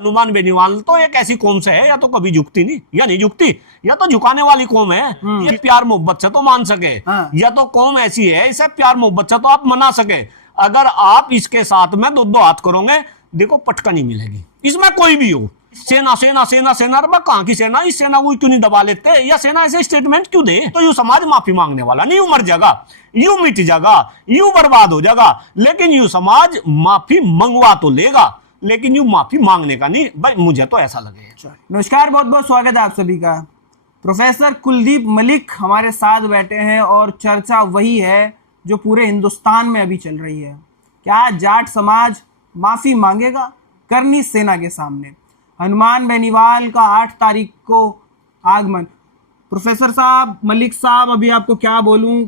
हनुमान बेनीवाल तो एक ऐसी कौम से है, या तो कभी झुकती नहीं या नहीं झुकती, या तो झुकाने वाली कौम है। ये प्यार मोहब्बत से तो मान सके, या तो कौम ऐसी है इसे प्यार मोहब्बत से तो आप मना सके। अगर आप इसके साथ में दो दो हाथ करोगे, देखो पटका नहीं मिलेगी, इसमें कोई भी हो। सेना सेना सेना सेना, अरे कहां की सेना, इस सेना को क्यों नहीं दबा लेते, या सेना ऐसे स्टेटमेंट क्यों दे? तो यू समाज माफी मांगने वाला नहीं, यू मर जाएगा, यू मिट जाएगा, यू बर्बाद हो जाएगा। लेकिन यू समाज माफी मंगवा तो लेगा, लेकिन यू माफी मांगने का नहीं भाई, मुझे तो ऐसा लगे। नमस्कार, बहुत बहुत स्वागत है आप सभी का। प्रोफेसर कुलदीप मलिक हमारे साथ बैठे हैं और चर्चा वही है जो पूरे हिंदुस्तान में अभी चल रही है। क्या जाट समाज माफी मांगेगा करनी सेना के सामने? हनुमान बेनीवाल का 8 तारीख को आगमन। प्रोफेसर साहब, मलिक साहब, अभी आपको क्या बोलूं,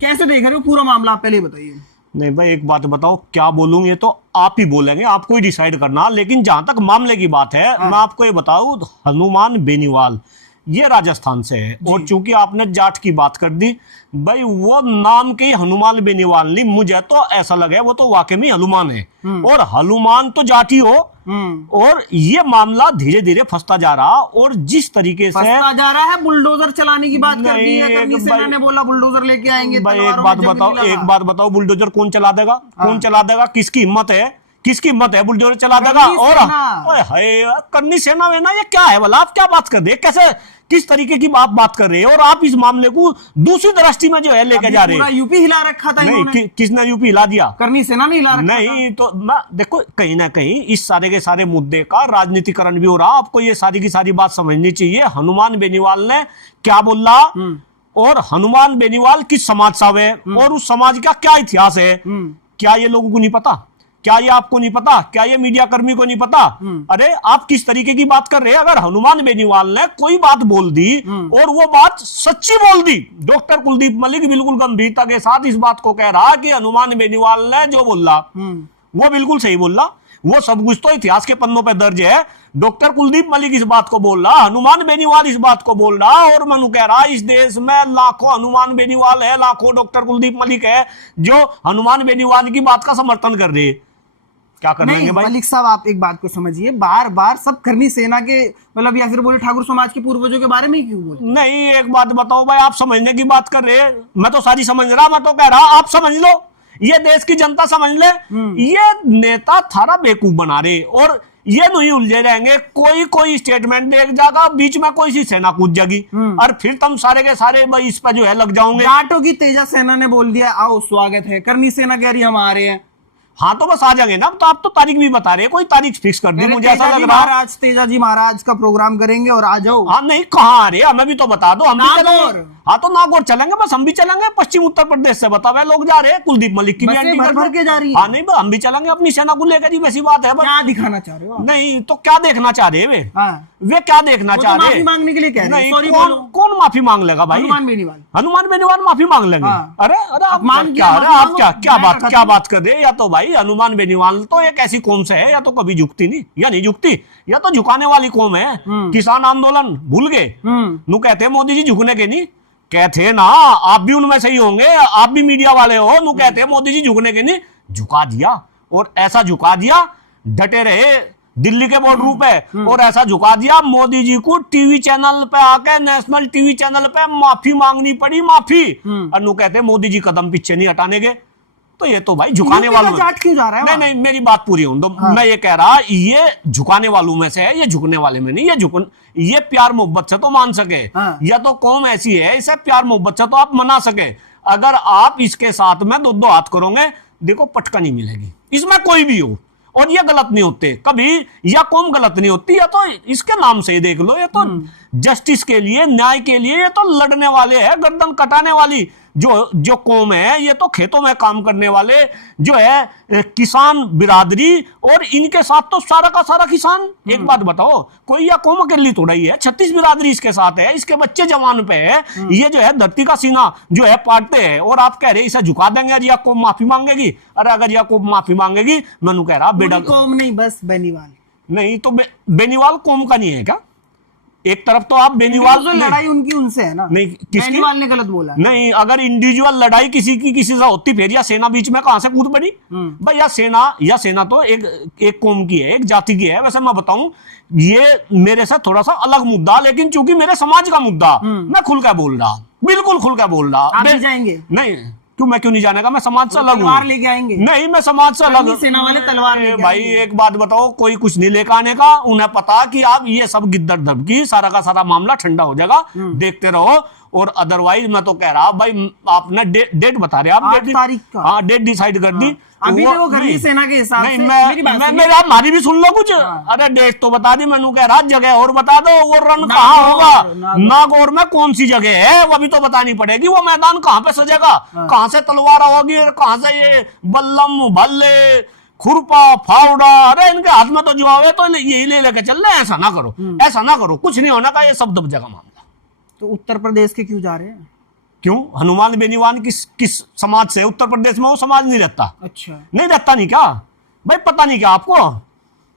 कैसे देख रहे हो पूरा मामला, आप पहले बताइए। नहीं भाई, एक बात बताओ, क्या बोलूं ये तो आप ही बोलेंगे, आपको ही डिसाइड करना। लेकिन जहां तक मामले की बात है, मैं आपको ये बताऊं, हनुमान बेनीवाल ये राजस्थान से है। और चूंकि आपने जाट की बात कर दी भाई, वो नाम के हनुमान बेनीवाल नहीं, मुझे तो ऐसा लगे वो तो वाकई में हनुमान है, और हनुमान तो जाटी हो। और ये मामला धीरे धीरे फंसता जा रहा, और जिस तरीके से फंसता जा रहा है, बुलडोजर चलाने की बात कर दी है, करनी सेना ने बोला बुलडोजर लेके आएंगे। भाई एक बात बताओ, बुलडोजर कौन चला देगा? कौन चला देगा? किसकी हिम्मत है? किसकी हिम्मत है बुलडोजर चला देगा? और करनी सेना में ना, ये क्या है भला? आप क्या बात कर रहे हैं? कैसे, किस तरीके की आप बात कर रहे हैं? और आप इस मामले को दूसरी दृष्टि में जो है लेके जा रहे हैं। यूपी हिला रखा था नहीं, किसने यूपी हिला दिया? करनी सेना ने हिला रखा नहीं तो देखो, कहीं ना कहीं इस सारे के सारे मुद्दे का राजनीतिकरण भी हो रहा। आपको ये सारी की सारी बात समझनी चाहिए। हनुमान बेनीवाल ने क्या बोला, और हनुमान बेनीवाल किस समाज से है, और उस समाज का क्या इतिहास है, क्या ये लोगों को नहीं पता? क्या ये आपको नहीं पता? क्या ये मीडिया कर्मी को नहीं पता? अरे आप किस तरीके की बात कर रहे हैं? अगर हनुमान बेनीवाल ने कोई बात बोल दी और वो बात सच्ची बोल दी, डॉक्टर कुलदीप मलिक बिल्कुल गंभीरता के साथ इस बात को कह रहा कि हनुमान बेनीवाल ने जो बोला वो बिल्कुल सही बोला, वो सब कुछ तो इतिहास के पन्नों पर दर्ज है। डॉक्टर कुलदीप मलिक इस बात को बोल रहा, हनुमान बेनीवाल इस बात को बोल रहा, और मनु कह रहा इस देश में लाखों हनुमान बेनीवाल है, लाखों डॉक्टर कुलदीप मलिक है जो हनुमान बेनीवाल की बात का समर्थन कर रहे। क्या कर रहे हैं भाई? मलिक साहब, आप एक बात को समझिए, बार बार सब करनी सेना के मतलब, या फिर बोले ठाकुर समाज के पूर्वजों के बारे में ही क्यों बोले? नहीं, एक बात बताओ भाई, आप समझने की बात कर रहे हैं, मैं तो सारी समझ रहा, मैं तो कह रहा आप समझ लो, ये देश की जनता समझ ले। ये नेता थारा बेवकूफ बना रहे, और ये नहीं उलझे रहेंगे। कोई स्टेटमेंट देख जाएगा, बीच में कोई सी सेना कूद जाएगी, और फिर तुम सारे के सारे भाई इस पर जो है लग जाओगे। जाटों की तेजा सेना ने बोल दिया आओ स्वागत है, करनी सेना कह रही हम आ रहे हैं। हाँ तो बस आ जाएंगे ना। तो आप तो तारीख भी बता रहे हैं, कोई तारीख फिक्स कर दी, मुझे ऐसा लग रहा है तेजाजी महाराज का प्रोग्राम करेंगे और आ जाओ। हाँ नहीं, कहाँ आ रहे हैं हमें भी तो बता दो, हम भी चलेंगे। हाँ तो नागौर चलेंगे, बस हम भी चलेंगे। पश्चिम उत्तर प्रदेश से बता हुए लोग जा रहे हैं, कुलदीप मलिक की भी एंट्री करके जा रही है। हाँ नहीं, हम भी चलेंगे अपनी सेना को लेकर जी, वैसी बात है। क्या दिखाना चाह रहे हो? नहीं तो क्या देखना चाह रहे वे? वे क्या देखना चाह रहे? माफी मांगने के लिए कह रहे हैं। कौन माफी मांग लेगा भाई? हनुमान बेनीवाल माफी मांग लेंगे? अरे आप क्या बात कर रहे हैं? या तो भाई हनुमान बेनीवाल तो एक ऐसी कौम से है, या तो कभी झुकती नहीं या नहीं झुकती, या तो झुकाने वाली कौम है। किसान आंदोलन भूल गए? नु कहते मोदी जी झुकने के नहीं कहते ना, आप भी उनमें से ही होंगे, आप भी मीडिया वाले हो। नु कहते मोदी जी झुकने के नहीं, झुका दिया, और ऐसा झुका दिया, डटे रहे दिल्ली के बॉर्डर पे, और ऐसा झुका दिया मोदी जी को टीवी चैनल पे आके, नेशनल टीवी चैनल पे माफी मांगनी पड़ी, माफी। और नु कहते मोदी जी कदम पीछे नहीं हटाने के। तो ये तो भाई झुकाने वालों जाट क्यों जा रहा है? नहीं, मेरी बात पूरी हो तो मैं ये कह रहा, ये झुकाने वालों में से है, ये झुकने वाले में नहीं। ये प्यार मोहब्बत से तो मान सके, या तो कौम ऐसी है इसे प्यार मोहब्बत से तो आप मना सके। अगर आप इसके साथ में दो दो हाथ करोगे, देखो पटका नहीं मिलेगी, इसमें कोई भी हो। और ये गलत नहीं होते कभी, या कौम गलत नहीं होती, या तो इसके नाम से ही देख लो, ये तो जस्टिस के लिए, न्याय के लिए ये तो लड़ने वाले हैं, गर्दन कटाने वाली जो कौम है। ये तो खेतों में काम करने वाले जो है किसान बिरादरी, और इनके साथ तो सारा का सारा किसान। एक बात बताओ, कोई या कौम अकेली थोड़ा ही है, 36 बिरादरी इसके साथ है, इसके बच्चे जवान पे है। ये जो है धरती का सीना जो है पाटते हैं, और आप कह रहे इसे झुका देंगे, या कौम माफी मांगेगी? अरे अगर यह कौम माफी मांगेगी, मैंने कह रहा बेटा कौम नहीं, बस बेनीवाल नहीं तो बेनीवाल कौम का नहीं है क्या? एक तरफ तो आप बेनीवाल तो लड़ाई उनकी उनसे है ना, नहीं, किसकी? बेनीवाल ने गलत बोला है। नहीं, अगर इंडिविजुअल लड़ाई किसी की किसी से होती फिर या सेना बीच में कहां से कूद पड़ी भाई? या सेना तो एक कौम की है, एक जाति की है। वैसे मैं बताऊं, ये मेरे से थोड़ा सा अलग मुद्दा, लेकिन चूंकि मेरे समाज का मुद्दा, मैं खुल कर बोल रहा, बिल्कुल खुल कर बोल रहा। आप भी जाएंगे? नहीं, क्यों नहीं जाने का? मैं समाज से अलग हूँ। तलवार लेके आएंगे? नहीं, मैं समाज से अलग हूँ। सेना वाले तलवार लेके भाई आएंगे। एक बात बताओ, कोई कुछ नहीं लेकर आने का, उन्हें पता कि आप ये सब गिद्दड़ धमकी सारा का सारा मामला ठंडा हो जाएगा, देखते रहो। और अदरवाइज मैं तो कह रहा भाई, आपने डेट बता रहे, आप 8 तारीख का? हाँ, डेट डिसाइड कर दी। अभी वो घरनी सेना के हिसाब से मेरी आप हमारी भी सुन लो कुछ। अरे डेट तो बता दी, मैंने कह रहा जगह और बता दो, वो रन कहाँ होगा, नागौर में कौन सी जगह है वो अभी तो बतानी पड़ेगी। वो मैदान कहाँ पे सजेगा, कहाँ से तलवार होगी, कहाँ से ये बल्लम भल्ले खुरपा फावड़ा, अरे इनके हाथ में तो जो है तो यही ले लेके चल रहे। ऐसा ना करो, ऐसा ना करो, कुछ नहीं होना का, ये सब दब जाएगा मामला। तो उत्तर प्रदेश के क्यों जा रहे हैं? क्यों? हनुमान बेनीवाल किस समाज से? उत्तर प्रदेश में वो समाज नहीं रहता। अच्छा, नहीं रहता नहीं क्या भाई? पता नहीं क्या आपको?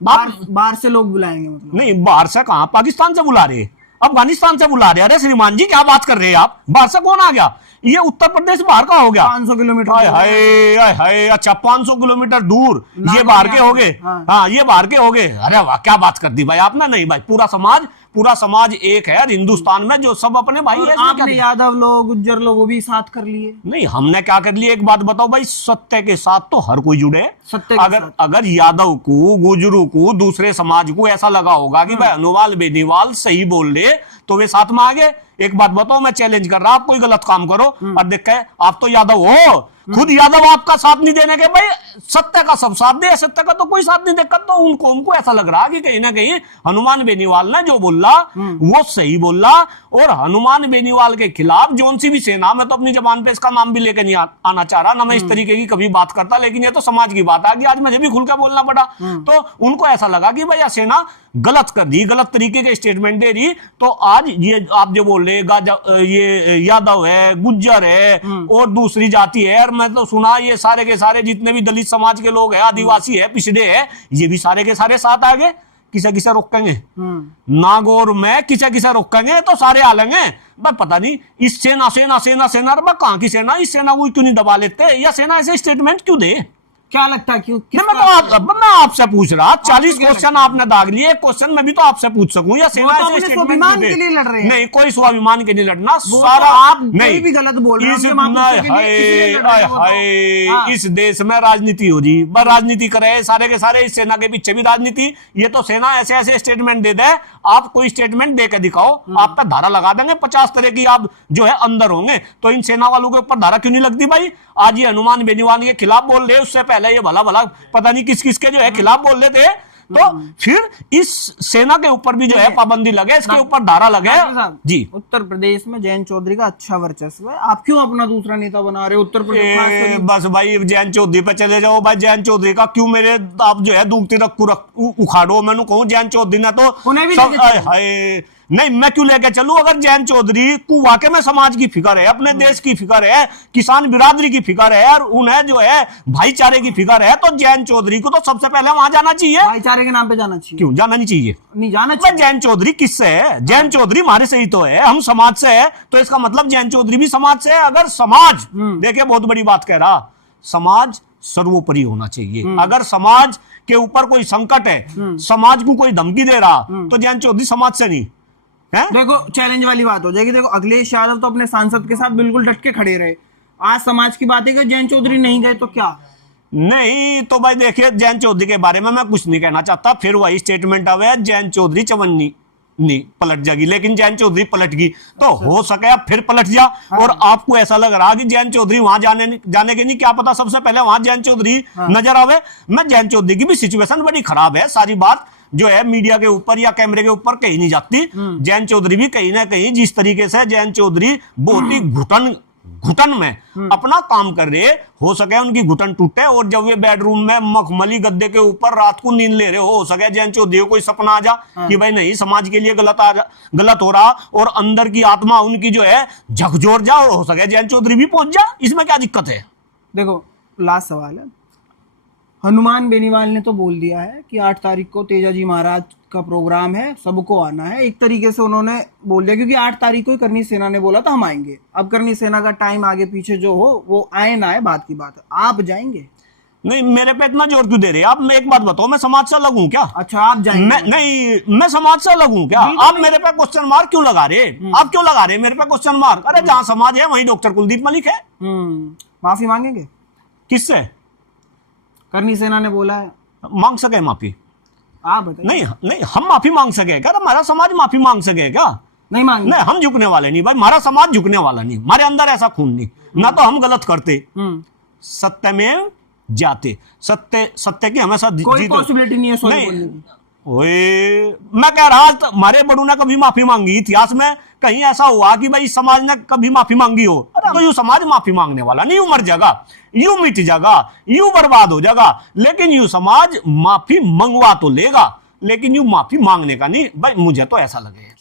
बाहर से लोग बुलाएंगे मतलब? नहीं, बाहर से कहां, पाकिस्तान से बुला रहे, अफगानिस्तान से बुला रहे। अरे श्रीमान जी क्या बात कर रहे हैं आप? बाहर से कौन आ गया? ये उत्तर प्रदेश बाहर का हो गया? 500 किलोमीटर। हाय हाय हाय, अच्छा 500 किलोमीटर दूर ये बाहर के हो गए। हाँ, ये बाहर के हो गए। अरे वाह, क्या बात कर दी भाई आपने। नहीं भाई, पूरा समाज एक है हिंदुस्तान में, जो सब अपने भाई है। आपने यादव लोग, गुज्जर लोग वो भी साथ कर लिए? नहीं, हमने क्या कर लिया? एक बात बताओ भाई, सत्य के साथ तो हर कोई जुड़े। सत्य अगर यादव को, गुजरू को, दूसरे समाज को ऐसा लगा होगा कि भाई हनुमान बेनीवाल सही बोल रहे, तो वे साथ में आ गए। एक बात बताओ, मैं चैलेंज कर रहा, आप कोई गलत काम करो और देख आप तो यादव हो, खुद यादव आपका साथ नहीं देने के भाई सत्य का सब साथ दे, सत्य का तो कोई साथ नहीं देकर, तो उनको ऐसा लग रहा कि कहीं ना कहीं हनुमान बेनीवाल ने जो बोला वो सही बोला। और हनुमान बेनीवाल के खिलाफ जौन सी भी सेना, मैं तो अपनी जबान पे इसका नाम भी लेकर नहीं आना चाह रहा, ना मैं इस तरीके की कभी बात करता, लेकिन ये तो समाज की बात आ गई, आज मुझे भी खुलकर बोलना पड़ा। तो उनको ऐसा लगा कि भाई सेना गलत कर दी, गलत तरीके के स्टेटमेंट दे रही। तो आज ये आप जो बोल रहे ये यादव है, गुज्जर है और दूसरी जाति है, और मैं तो सुना ये सारे के सारे जितने भी दलित समाज के लोग हैं, आदिवासी है, पिछड़े हैं, ये भी सारे के सारे साथ आ गए। किसे किसे रोकेंगे? नागौर में किसे रोकेंगे? तो सारे आ लेंगे। पता नहीं इस सेना कहाँ की सेना, इस सेना को क्यों नहीं दबा लेते, या सेना ऐसे स्टेटमेंट क्यों दे? क्या लगता है क्यों? मैं आपसे पूछ रहा, 40 क्वेश्चन आपने दाग लिए, एक क्वेश्चन मैं भी तो आपसे पूछ सकूं, या सेना ऐसे स्वाभिमान के लिए लड़ रहे हैं? नहीं, कोई स्वाभिमान के लिए लड़ना, सारा आप नहीं भी गलत बोल रहे हैं। इस देश में राजनीति हो रही, राजनीति करे सारे के सारे, इस सेना के पीछे भी राजनीति। ये तो सेना ऐसे ऐसे स्टेटमेंट दे दे, आप कोई स्टेटमेंट दे के दिखाओ, आप पे धारा लगा देंगे 50 तरह की, आप जो है अंदर होंगे। तो इन सेना वालों के ऊपर धारा क्यों नहीं लगती भाई? आज ये हनुमान बेनीवाल के खिलाफ बोल रहे, उससे पहले ये भला पता नहीं किस किस के जो है खिलाफ बोल रहे थे। तो फिर इस सेना के ऊपर भी जो है पाबंदी लगे, इसके ऊपर धारा लगे जी। उत्तर प्रदेश में जयंत चौधरी का अच्छा वर्चस्व है, आप क्यों अपना दूसरा नेता बना रहे हो उत्तर प्रदेश? बस भाई जयंत चौधरी पे चले जाओ भाई। जयंत चौधरी का क्यों मेरे आप जो है दूंगती उखाड़ो? मैंने कहूँ जयंत चौधरी ने तो नहीं, मैं क्यों लेके चलूं? अगर जयंत चौधरी को वाकई में समाज की फिक्र है, अपने देश की फिक्र है, किसान बिरादरी की फिक्र है, और उन्हें जो है भाईचारे की फिक्र है, तो जयंत चौधरी को तो सबसे पहले वहां जाना चाहिए। भाईचारे के नाम पे जाना चाहिए? क्यों जाना नहीं चाहिए? नहीं जाना चाहिए। जयंत चौधरी किससे है? जयंत चौधरी हमारे से ही तो है, हम समाज से है, तो इसका मतलब जयंत चौधरी भी समाज से है। अगर समाज, देखिए बहुत बड़ी बात कह रहा, समाज सर्वोपरि होना चाहिए। अगर समाज के ऊपर कोई संकट है, समाज को कोई धमकी दे रहा, तो जयंत चौधरी समाज से नहीं है। देखो चैलेंज वाली बात हो जाएगी। देखो अखिलेश यादव तो अपने सांसद के साथ बिल्कुल डट के खड़े रहे, आज समाज की बात है कि जयंत चौधरी नहीं गए तो क्या? नहीं तो भाई देखिए, जयंत चौधरी के बारे में मैं कुछ नहीं कहना चाहता, फिर वही स्टेटमेंट आवे जयंत चौधरी चवन्नी नहीं पलट जाएगी, लेकिन जयंत चौधरी पलट गई तो हो सके अब फिर पलट जा। और आपको ऐसा लग रहा कि जयंत चौधरी वहां जाने के नहीं, क्या पता सबसे पहले वहां जयंत चौधरी नजर आवे। मैं जयंत चौधरी की भी सिचुएशन बड़ी खराब है, सारी बात जो है मीडिया के ऊपर या कैमरे के ऊपर कहीं नहीं जाती। जयंत चौधरी भी कहीं ना कहीं जिस तरीके से जयंत चौधरी बहुत ही घुटन में अपना काम कर रहे, हो सके उनकी घुटन टूटे, और जब वे बेडरूम में मखमली गद्दे के ऊपर रात को नींद ले रहे हो सके जयंत चौधरी को कोई सपना आ जा कि भाई नहीं समाज के लिए गलत हो रहा, और अंदर की आत्मा उनकी जो है झकझोर जा, और हो सके जयंत चौधरी भी पहुंच जा। इसमें क्या दिक्कत है? देखो लास्ट सवाल है, हनुमान बेनीवाल ने तो बोल दिया है कि 8 तारीख को तेजाजी महाराज का प्रोग्राम है, सबको आना है। एक तरीके से उन्होंने बोल दिया, क्योंकि 8 तारीख को ही करनी सेना ने बोला था हम आएंगे। अब करनी सेना का टाइम आगे पीछे जो हो, वो आए ना आए बात की बात है। आप जाएंगे? नहीं, मेरे पे इतना जोर क्यों दे रहे हैं आप? मैं एक बात बताओ, मैं समाज से अलग हूं क्या? अच्छा, आप जाएंगे? मैं समाज से अलग हूं क्या? आप मेरे पे क्वेश्चन मार्क क्यों लगा रहे? आप क्यों लगा रहे मेरे पे क्वेश्चन मार्क? अरे जहां समाज है वहीं डॉक्टर कुलदीप मलिक है। माफी मांगेंगे? किससे? करनी सेना ने बोला है मांग सके माफी? आप बताइए। नहीं, हम माफी मांग सके क्या? हमारा समाज माफी मांग सके क्या? नहीं मांगे? नहीं, हम झुकने वाले नहीं भाई, हमारा समाज झुकने वाला नहीं, हमारे अंदर ऐसा खून नहीं। ना तो हम गलत करते, सत्य में जाते, सत्य की हमेशा कोई पॉसिबिलिटी नहीं है सॉरी बोलने की। ओए, मैं कह रहा था हमारे बड़ों ने कभी माफी मांगी? इतिहास में कहीं ऐसा हुआ कि भाई समाज ने कभी माफी मांगी हो? अरे तो यूं समाज माफी मांगने वाला नहीं, यूं मर जाएगा, यूं मिट जाएगा, यूं बर्बाद हो जाएगा। लेकिन यूं समाज माफी मंगवा तो लेगा, लेकिन यूं माफी मांगने का नहीं भाई, मुझे तो ऐसा लगे।